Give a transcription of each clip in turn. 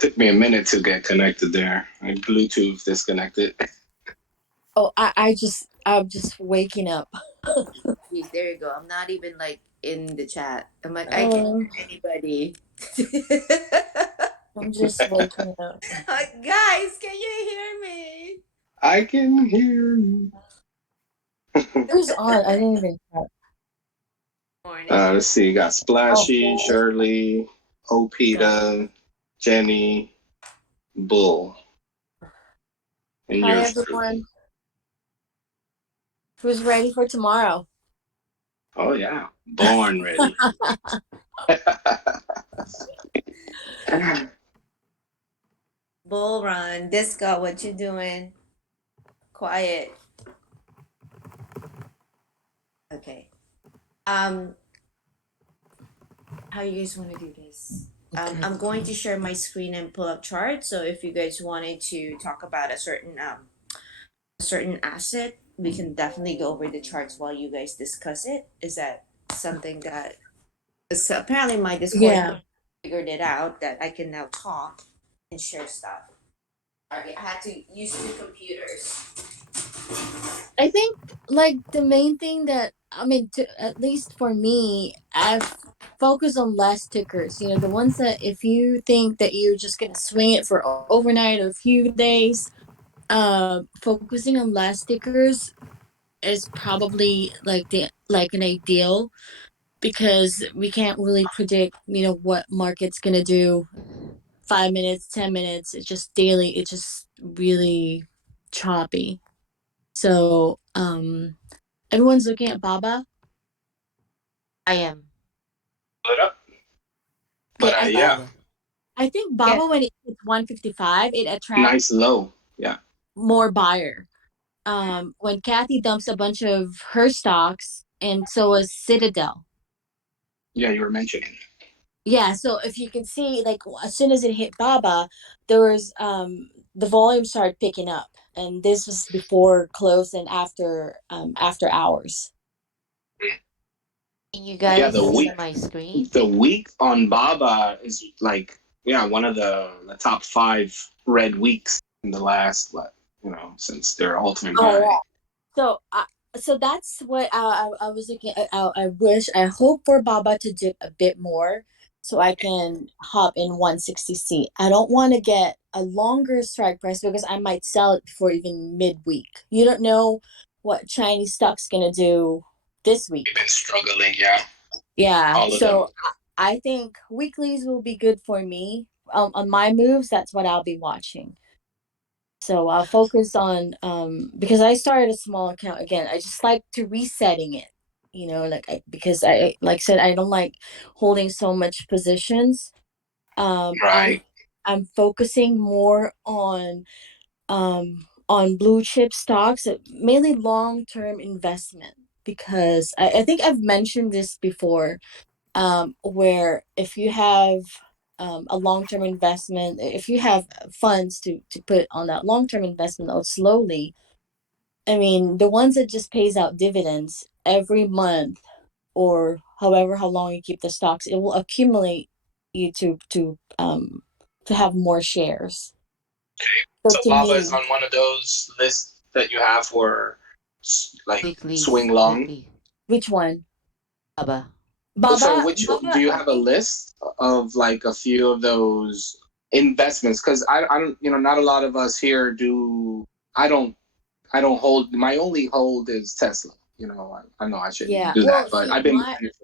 Took me a minute to get connected there. My Bluetooth disconnected. Oh, I'm just waking up. Jeez, there you go. I'm not even like in the chat. I'm like, I can't Oh, hear anybody. I'm just waking up. Like, guys, can you hear me? I can hear you. Who's on? I didn't even check. Morning. Let's see. You got Oh, Splashy, Shirley, Opita, Jenny, Bull, and hi your everyone. Who's ready for tomorrow? Oh yeah, born ready. Bull run. Disco, what you doing? Quiet. Okay. Um, how you guys want to do this? I'm going to share my screen and pull up charts. So if you guys wanted to talk about a certain asset, we can definitely go over the charts while you guys discuss it. Is that something that so apparently my Discord Yeah. figured it out that I can now talk and share stuff. Alright, I had to use two computers. I think like the main thing that I mean, at least for me, I've focused on less tickers. You know, the ones that if you think that you're just gonna swing it for overnight or a few days, focusing on less tickers is probably like an ideal because we can't really predict, you know, what market's gonna do 5 minutes, 10 minutes. It's just daily. It's just really choppy. So everyone's looking at Baba. I am. Split up, Okay, but I think yeah, Baba. I think Yeah. Baba when it hits 155, it attracts nice low. Yeah, more buyer. When Kathy dumps a bunch of her stocks, and so was Citadel. yeah, you were mentioning. Yeah, so if you can see, like as soon as it hit Baba, there was the volume started picking up, and this was before close and after hours. Can you Yeah, guys see my screen? the week on Baba is like one of the top five red weeks in the last since their all time Oh high. yeah. So so that's what I was looking. I wish I hope for Baba to dip a bit more, so I can hop in 160C. I don't want to get a longer strike price because I might sell it before even midweek. You don't know what Chinese stock's gonna do this week. They've been struggling, yeah, Yeah, all of them. so I think weeklies will be good for me. On my moves, that's what I'll be watching. So I'll focus on because I started a small account again. I just like to resetting it, you know, because I like I said I don't like holding so much positions. Um, I'm Right. I'm focusing more on blue chip stocks, mainly long term investment because I think I've mentioned this before where if you have a long-term investment, if you have funds to put on that long-term investment out slowly, I mean the ones that just pays out dividends every month or however how long you keep the stocks, it will accumulate you to have more shares. So So to Baba is me, on one of those lists that you have for like swing Weeklies. long. Weekly. which one? Baba. So Baba, which Baba, do you I have a think. list of like a few of those investments? Because I don't not a lot of us here do. I don't hold. My only hold is Tesla. I know I shouldn't Yeah, do that, well, but see, I've been buying it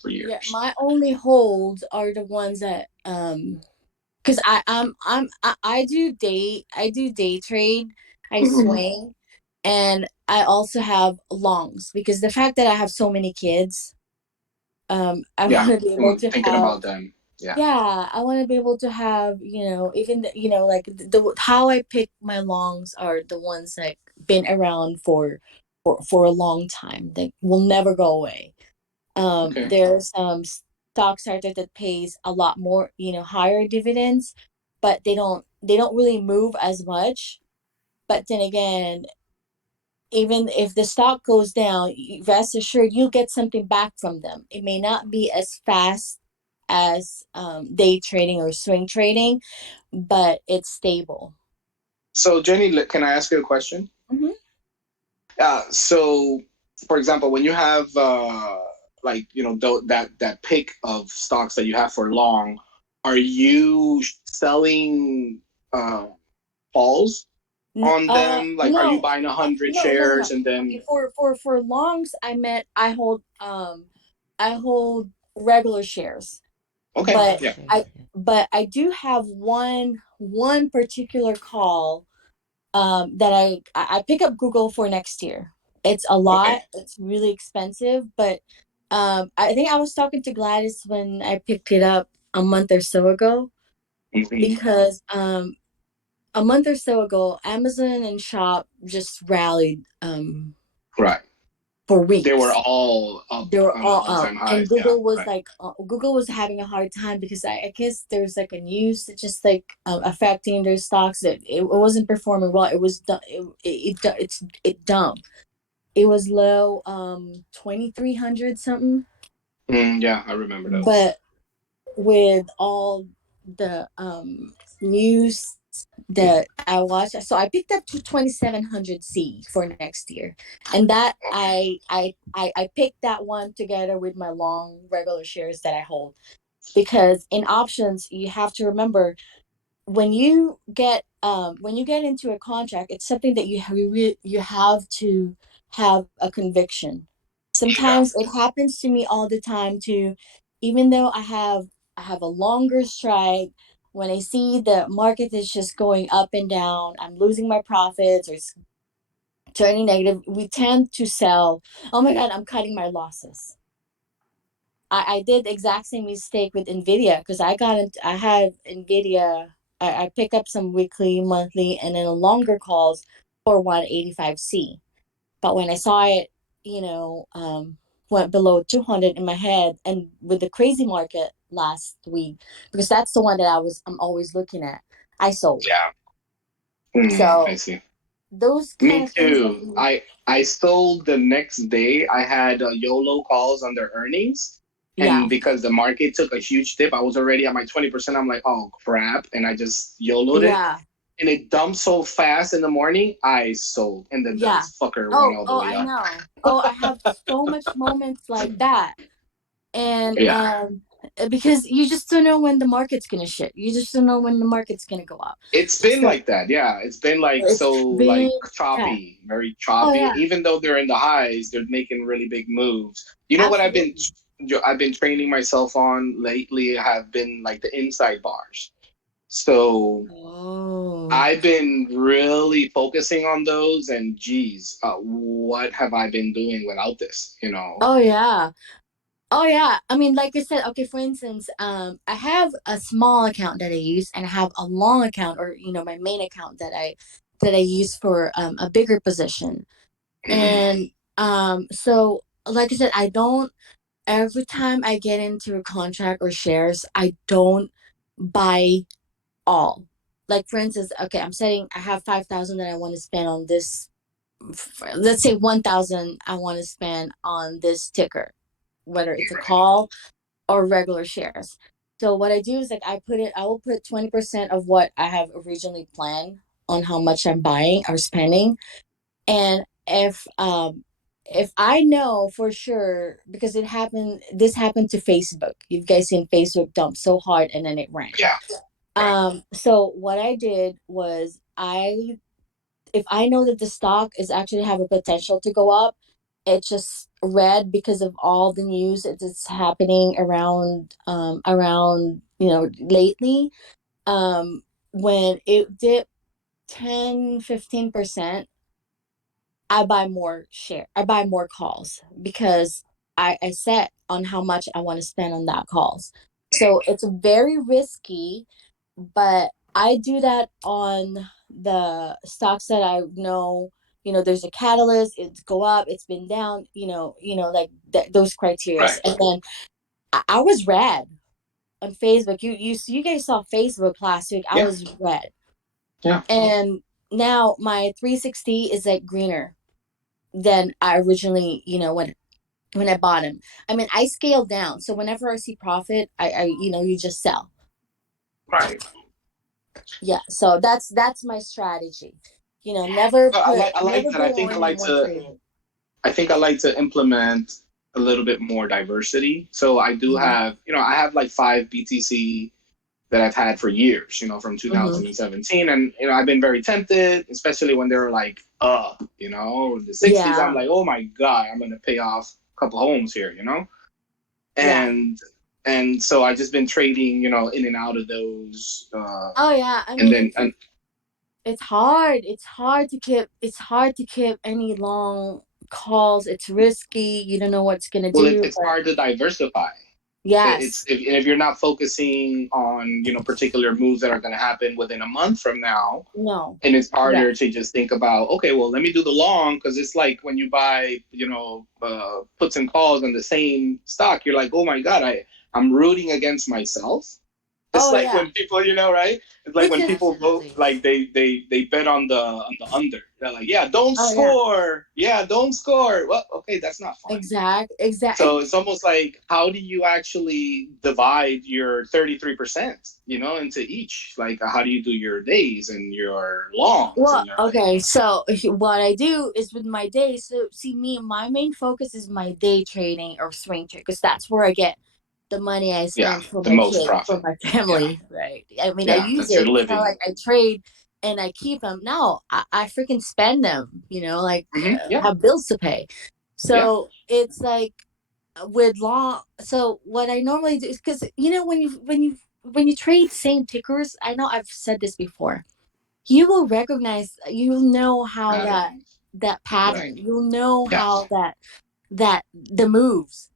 for years. my only holds are the ones that because I do day trade, I Mhm. swing, and I also have longs because the fact that I have so many kids, I want Yeah, to be able to thinking have. about them. Yeah. Yeah, I want to be able to have, even like how I pick my longs are the ones that been around for a long time. They will never go away. Okay. There's stocks out there that pays a lot more, higher dividends, but they don't really move as much. But then again, even if the stock goes down, rest assured you'll get something back from them. It may not be as fast as day trading or swing trading, but it's stable. So Jenny, can I ask you a question? Mm-hmm. So for example, when you have like that pick of stocks that you have for long, are you selling calls on them? Like, are you No, buying 100 no. shares and then? Okay, for longs, I meant I hold regular shares, Okay, but yeah. Sure. I but I do have one particular call that I pick up Google for next year. It's a lot. Okay. It's really expensive, but I think I was talking to Gladys when I picked it up a month or so ago, Mhm. because a month or so ago, Amazon and Shop just rallied Right. for They were weeks. all up They were on the all up, all-time and highs. Yeah. Google was Right. like, Google was having a hard time because I guess there's like a news that just like affecting their stocks, that it wasn't performing well. It was it dumped. It was low, 2,300 something, Yeah, I remember those. but with all the news that I watched. So I picked up to 2,700C for next year, and that Okay. I picked that one together with my long regular shares that I hold, because in options you have to remember, when you get into a contract, it's something that you have to have a conviction. Yeah. Sometimes it happens to me all the time too, even though I have a longer strike. When I see the market is just going up and down, I'm losing my profits or it's turning negative, we tend to sell. Oh my god, I'm cutting my losses. I did the exact same mistake with Nvidia, because I had Nvidia. I pick up some weekly, monthly, and then longer calls for 185C. But when I saw it, you know, went below 200 in my head, and with the crazy market last week, because that's the one that I'm always looking at, I sold. Yeah. I So see. those kind Me of things that too. I sold the next day. I had YOLO calls on their earnings, yeah, and because the market took a huge dip, I was already at my 20%. I'm like, oh crap, and I just YOLO'd it, yeah, and it dumped so fast in the morning. I sold, and then the yeah. fucker went all the way I up. know. Oh, I have so much moments like that. And Yeah, because you just don't know when the market's gonna shift. You just don't know when the market's gonna go up. it's been So like that. Yeah, it's been like so it's been, like yeah. choppy, very Oh choppy. yeah, Even though they're in the highs, they're making really big moves. You know what absolutely. I've been training myself on lately have been like the inside bars. So Oh. I've been really focusing on those, and geez, what have I been doing without this? You know? Oh yeah. Oh yeah. I mean, like I said, okay, for instance, I have a small account that I use, and I have a long account, or my main account that I use for a bigger position. Mhm. And so like I said, I don't every time I get into a contract or shares, I don't buy all. Like for instance, okay, I have 5,000 that I want to spend on this. Let's say 1,000 I want to spend on this ticker, whether it's a call or regular shares. So what I do is like I will put 20% of what I have originally planned on how much I'm buying or spending. And if I know for sure, because this happened to Facebook. You guys seen Facebook dump so hard and then it ran. Yeah, right. So what I did was if I know that the stock is actually have a potential to go up, it's just red because of all the news that's happening around lately. Um, when it dipped 10-15%, I buy more calls, because I set on how much I want to spend on that calls. So it's very risky, but I do that on the stocks that I know, there's a catalyst, it's go up, it's been down, like those criteria. Right. And then I was red on Facebook. You guys saw Facebook last week. I Yeah. was red. Yeah. And now my 360 is like greener than I originally, when I bought them. I mean, I scaled down. So whenever I see profit, I you just sell. Right. Yeah. So that's my strategy. Never I like never that. I put think all I in like one to. trade. I think I like to implement a little bit more diversity. So I do Mm-hmm. have, I have like five BTC that I've had for years, from Mm-hmm. 2017. And, I've been very tempted, especially when they're like up, the 60s. I'm Yeah. like, oh my God, I'm going to pay off a couple homes here, Yeah. And, and so I just been trading, in and out of those. Oh yeah. I And mean, then, and it's hard. It's hard to keep any long calls. It's risky. You don't know what's gonna well, do. it's But hard to diversify. It's yes. if you're not focusing on particular moves that are going to happen within a month from now, No. and it's Yeah. harder to just think about, okay, well, let me do the long, because it's like when you buy puts and calls on the same stock, you're like, oh my God, I'm rooting against myself. It's Oh like yeah. when people, right? It's like Which when is people vote, Absolutely. like they bet on the under. They're like, yeah, don't oh yeah. score, yeah, don't score. Well, okay, that's not fun. Exact. So it's almost like, how do you actually divide your 33%, into each? Like, how do you do your days and your longs Well, and your like, okay. So what I do is with my day. So see, my main focus is my day trading or swing trade because that's where I get the money I yeah, spend for the my most kids, for profit. my Yeah, family, right? I mean, I yeah, use that's your it. It's not living. like I trade and I keep them. No, I freaking spend them. Like Yeah, have bills to pay. yeah, So it's like with long. So what I normally do is because when you trade same tickers, I know I've said this before. You'll know how that patterns. that Right. pattern. You'll know Yeah. how that the moves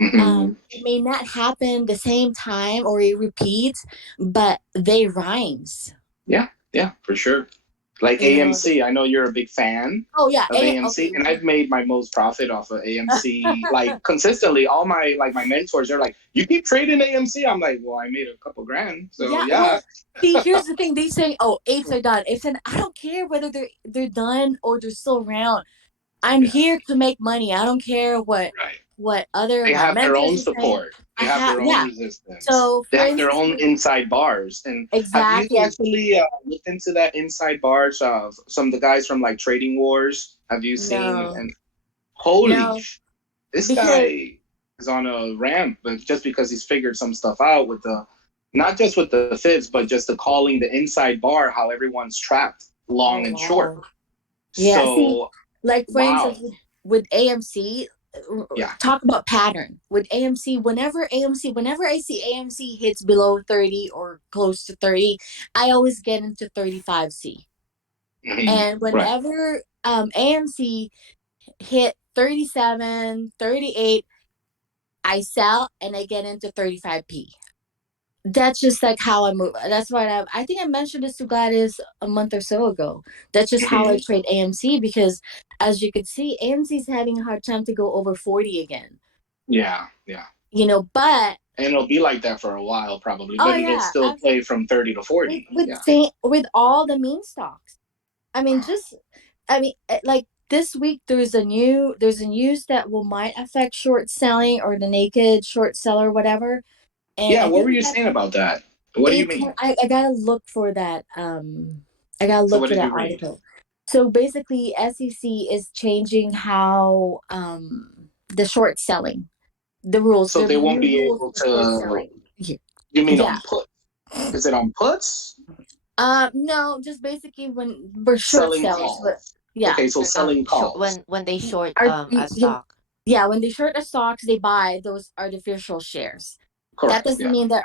Hmm. it may not happen the same time or it repeats, but they rhymes. Yeah, yeah, for sure. Like You know. AMC, I know you're a big fan Oh yeah. of AMC, Okay. and I've made my most profit off of AMC like consistently. All my mentors, they're like, "You keep trading AMC." I'm like, "Well, I made a couple grand, so Yeah. yeah." Well, see, here's the thing. They say, "Oh, apes are done." Apes, and I don't care whether they're done or they're still around. I'm Yeah, here to make money. I don't care what right. what other They my have their mentors own are saying. support. I They have have their own yeah. resistance. So They for have their instance, own inside bars. And have you exactly. actually looked into that inside bars of some of the guys from like Trading Wars? Have you seen? No, And holy, no, this because guy is on a ramp, but just because he's figured some stuff out with the, not just with the fibs, but just the calling the inside bar, how everyone's trapped long oh and short. wow, yeah. See, So, like for instance, wow. with AMC, Yeah. talk about pattern with AMC. Whenever I see AMC hits below 30 or close to 30, I always get into 35C. Mhm. And Right. whenever AMC hit 37, 38, I sell and I get into 35P. That's just like how I move. That's why I think I mentioned this to Gladys a month or so ago. That's just how I Mhm. trade AMC because as you can see, AMC is having a hard time to go over 40 again. Yeah. Yeah. But And it'll be like that for a while, probably, oh but it'll yeah, still play from 30 to with 40. with Yeah. same with all the meme stocks. I mean, like this week there's a news that will might affect short selling or the naked short seller whatever. And Yeah. I What were think you saying about that? What do you it's mean? I gotta look for that I gotta So, look what for did that you read? article. So basically SEC is changing how the short selling, the rules, So, there'll they be won't new be rules able for short to, selling. Yeah. you mean Yeah. on put? Is it on puts? No, just basically when we're short Selling sellers, but calls. yeah. Okay, so selling Short calls. when they short Are a stock. yeah, when they short the stocks, they buy those artificial shares. That Correct. doesn't Yeah. mean that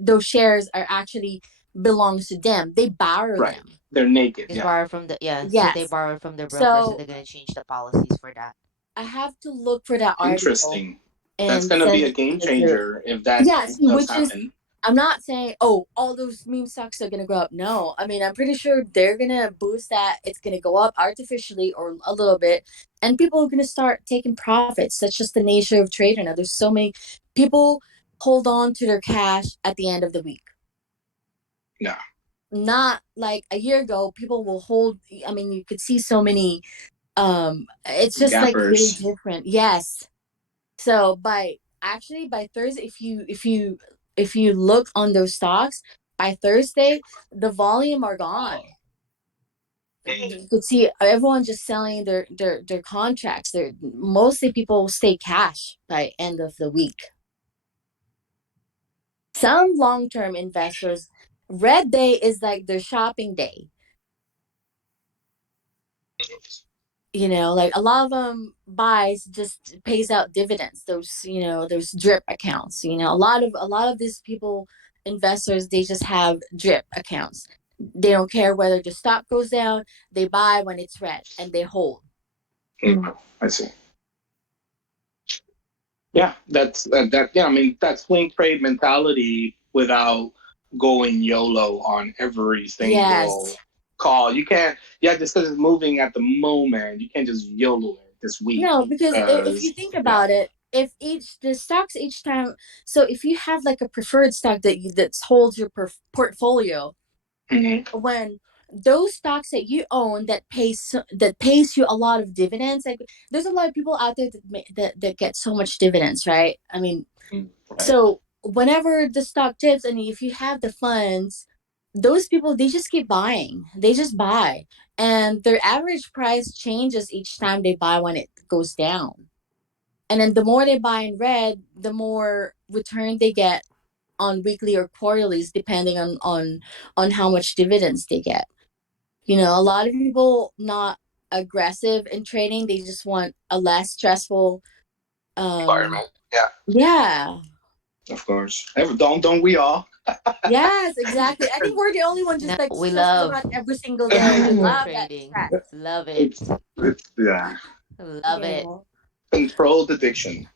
those shares are actually belongs to them. They borrow Right. them. They're naked. Just Yeah. borrow from the yeah. So they Yes. borrow from the brokers, and So they're gonna change the policies for that. I have to look for that article Interesting. That's and going to be send a it to game the group. changer if that Yeah, see, does which is happen. I'm not saying, oh, all those meme stocks are gonna go up. No, I mean I'm pretty sure they're gonna boost that. It's gonna go up artificially or a little bit, and people are gonna start taking profits. That's just the nature of trading. Now, there's so many people hold on to their cash at the end of the week. Yeah. Not like a year ago, people will hold. I mean, you could see so many. It's just like very Gappers. different. Yes. So by Thursday, if you look on those stocks, by Thursday, the volume are gone. You could see everyone just selling their contracts. They're mostly people stay cash by end of the week. Some long-term investors, red day is like their shopping day. You know, like a lot of them buys just pays out dividends. Those, you know, those drip accounts. You know, a lot of these people, investors, they just have drip accounts. They don't care whether the stock goes down. They buy when it's red and they hold. I see. Yeah, that's that. Yeah, I mean that swing trade mentality without going YOLO on every single Yes. call. You can't. Yeah, just because it's moving at the moment, you can't just YOLO it this week. No, because if you think about it, if the stocks each time, so if you have like a preferred stock that holds your portfolio, when those stocks that you own that pays you a lot of dividends, like there's a lot of people out there that get so much dividends, right? I mean, Right. so whenever the stock dips, and if you have the funds, those people, they just keep buying. They just buy, and their average price changes each time they buy when it goes down. And then the more they buy in red, the more return they get on weekly or quarterlies, depending on how much dividends they get. You know, a lot of people not aggressive in trading. They just want a less stressful environment. Yeah, yeah. of course. Don't we all? Yes, exactly. I think we're the only one just No, like we stressing love around every single day. We passive love that trading. stress. Love it. Yeah, Love it. Yeah. controlled addiction.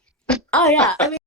Oh yeah. I mean